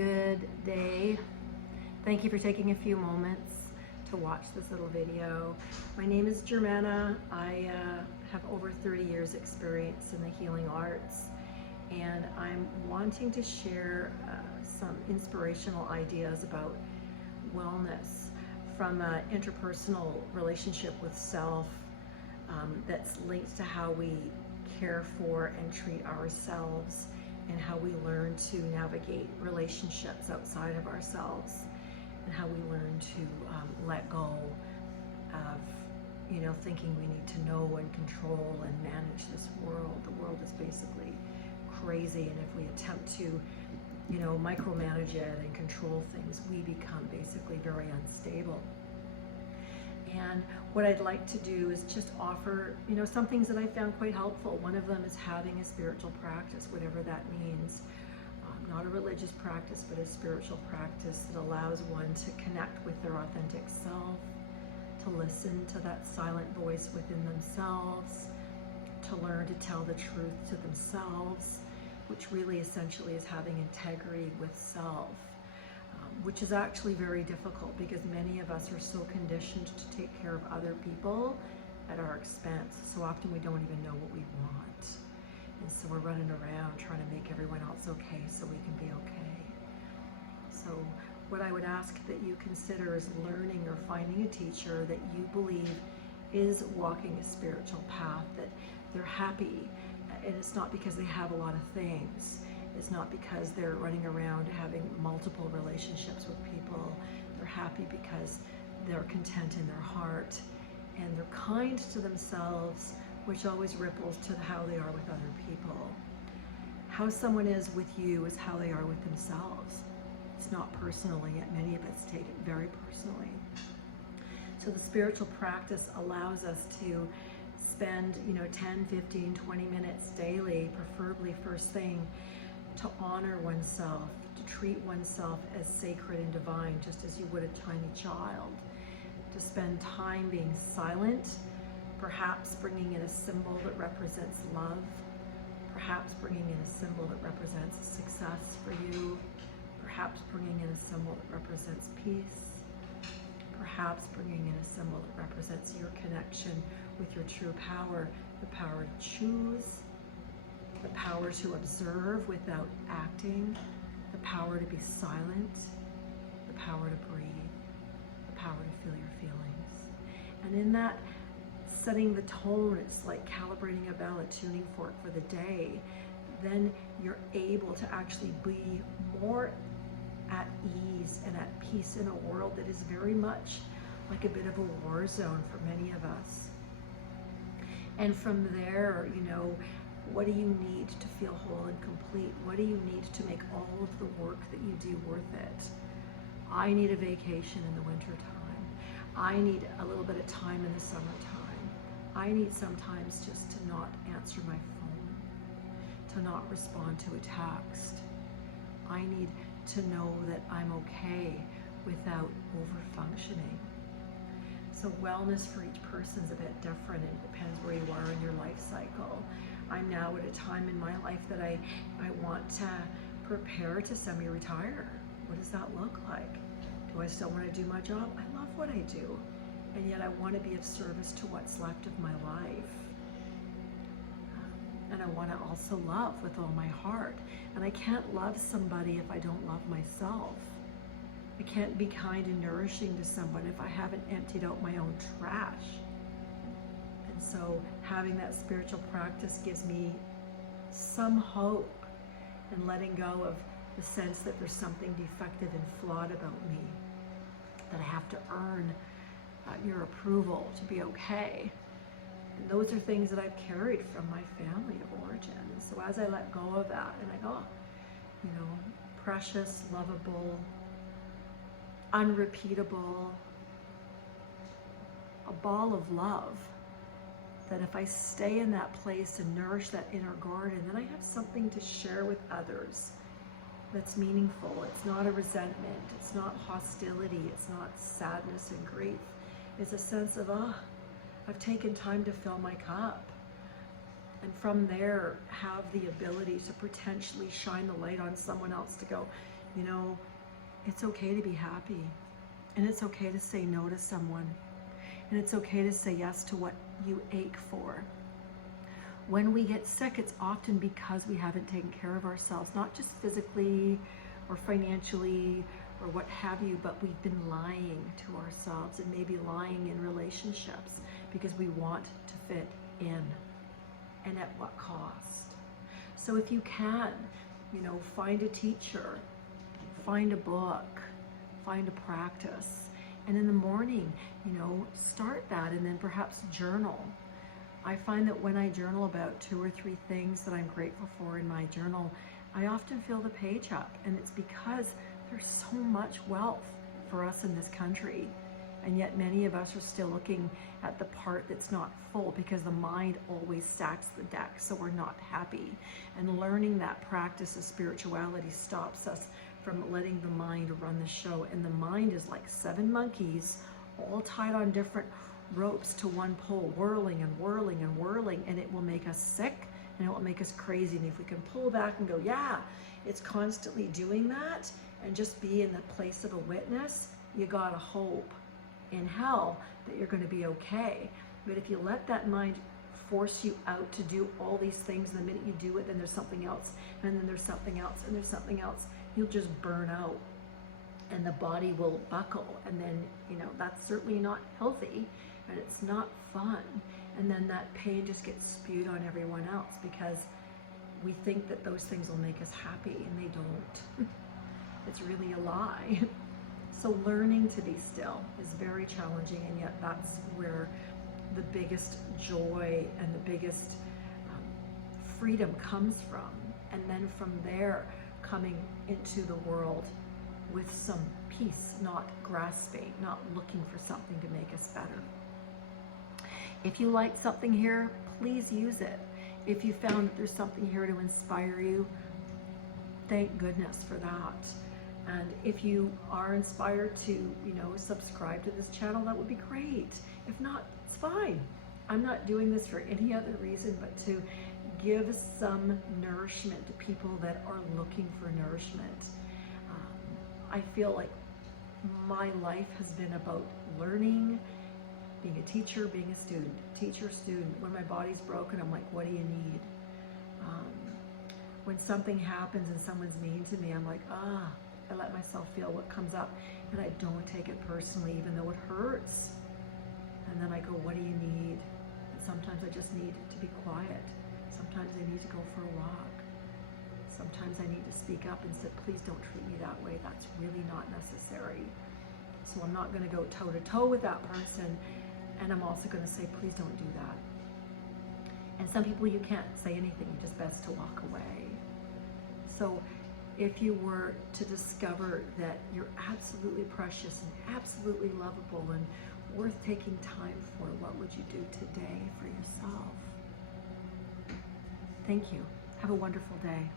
Good day. Thank you for taking a few moments to watch this little video. My name is Germana. I have over 30 years experience in the healing arts, and I'm wanting to share some inspirational ideas about wellness from an interpersonal relationship with self that's linked to how we care for and treat ourselves, and how we learn to navigate relationships outside of ourselves, and how we learn to let go of, thinking we need to know and control and manage this world. The world is basically crazy, and if we attempt to, micromanage it and control things, we become basically very unstable. And what I'd like to do is just offer, some things that I found quite helpful. One of them is having a spiritual practice, whatever that means. Not a religious practice, but a spiritual practice that allows one to connect with their authentic self, to listen to that silent voice within themselves, to learn to tell the truth to themselves, which really essentially is having integrity with self. Which is actually very difficult because many of us are so conditioned to take care of other people at our expense. So often we don't even know what we want. And so we're running around trying to make everyone else okay so we can be okay. So what I would ask that you consider is learning or finding a teacher that you believe is walking a spiritual path, that they're happy. And it's not because they have a lot of things. It's not because they're running around having multiple relationships with people. They're happy because they're content in their heart, and they're kind to themselves, which always ripples to how they are with other people. How someone is with you is how they are with themselves. It's not personally, yet many of us take it very personally. So the spiritual practice allows us to spend 10, 15, 20 minutes daily, preferably first thing, to honor oneself, to treat oneself as sacred and divine, just as you would a tiny child, to spend time being silent, perhaps bringing in a symbol that represents love, perhaps bringing in a symbol that represents success for you, perhaps bringing in a symbol that represents peace, perhaps bringing in a symbol that represents your connection with your true power, the power to choose, the power to observe without acting, the power to be silent, the power to breathe, the power to feel your feelings. And in that, setting the tone, it's like calibrating a bell, a tuning fork for the day. Then you're able to actually be more at ease and at peace in a world that is very much like a bit of a war zone for many of us. And from there, what do you need to feel whole and complete? What do you need to make all of the work that you do worth it? I need a vacation in the winter time. I need a little bit of time in the summertime. I need sometimes just to not answer my phone, to not respond to a text. I need to know that I'm okay without over-functioning. So wellness for each person is a bit different, and it depends where you are in your life cycle. I'm now at a time in my life that I want to prepare to semi-retire. What does that look like? Do I still want to do my job? I love what I do, and yet I want to be of service to what's left of my life. And I want to also love with all my heart. And I can't love somebody if I don't love myself. I can't be kind and nourishing to someone if I haven't emptied out my own trash. And so having that spiritual practice gives me some hope in letting go of the sense that there's something defective and flawed about me, that I have to earn your approval to be okay. And those are things that I've carried from my family of origin. And so as I let go of that, and I go, precious, lovable, unrepeatable, a ball of love, that if I stay in that place and nourish that inner garden, then I have something to share with others that's meaningful. It's not a resentment, it's not hostility, it's not sadness and grief. It's a sense of, I've taken time to fill my cup. And from there, have the ability to potentially shine the light on someone else to go, You know, it's okay to be happy, and it's okay to say no to someone, and it's okay to say yes to what you ache for. When we get sick, it's often because we haven't taken care of ourselves, not just physically or financially or what have you, but we've been lying to ourselves, and maybe lying in relationships because we want to fit in, and at what cost. So if you can, you know, find a teacher, find a book, find a practice, and in the morning, you know, start that, and then perhaps journal. I find that when I journal about 2 or 3 things that I'm grateful for in my journal, I often fill the page up, and it's because there's so much wealth for us in this country, and yet many of us are still looking at the part that's not full because the mind always stacks the deck, so we're not happy. And learning that practice of spirituality stops us from letting the mind run the show, and the mind is like 7 monkeys all tied on different ropes to one pole, whirling and whirling and whirling, and it will make us sick, and it will make us crazy. And if we can pull back and go, yeah, it's constantly doing that, and just be in the place of a witness, you got a hope in hell that you're going to be okay. But if you let that mind force you out to do all these things, and the minute you do it, then there's something else, and then there's something else, and there's something else, you'll just burn out, and the body will buckle, and then, you know, that's certainly not healthy, and it's not fun. And then that pain just gets spewed on everyone else because we think that those things will make us happy, and they don't. It's really a lie. So learning to be still is very challenging, and yet that's where the biggest joy and the biggest freedom comes from. And then from there, coming into the world with some peace, not grasping, not looking for something to make us better. If you like something here, please use it. If you found that there's something here to inspire you, thank goodness for that. And if you are inspired to, you know, subscribe to this channel, that would be great. If not, it's fine. I'm not doing this for any other reason but to give some nourishment to people that are looking for nourishment. I feel like my life has been about learning, being a teacher, being a student, teacher, student. When my body's broken, I'm like, what do you need? When something happens and someone's mean to me, I'm like, I let myself feel what comes up, and I don't take it personally, even though it hurts. And then I go, what do you need? And sometimes I just need to be quiet. Sometimes I need to go for a walk. Sometimes I need to speak up and say, please don't treat me that way. That's really not necessary. So I'm not going to go toe to toe with that person. And I'm also going to say, please don't do that. And some people you can't say anything. You're just best to walk away. So if you were to discover that you're absolutely precious and absolutely lovable and worth taking time for, what would you do today for yourself? Thank you. Have a wonderful day.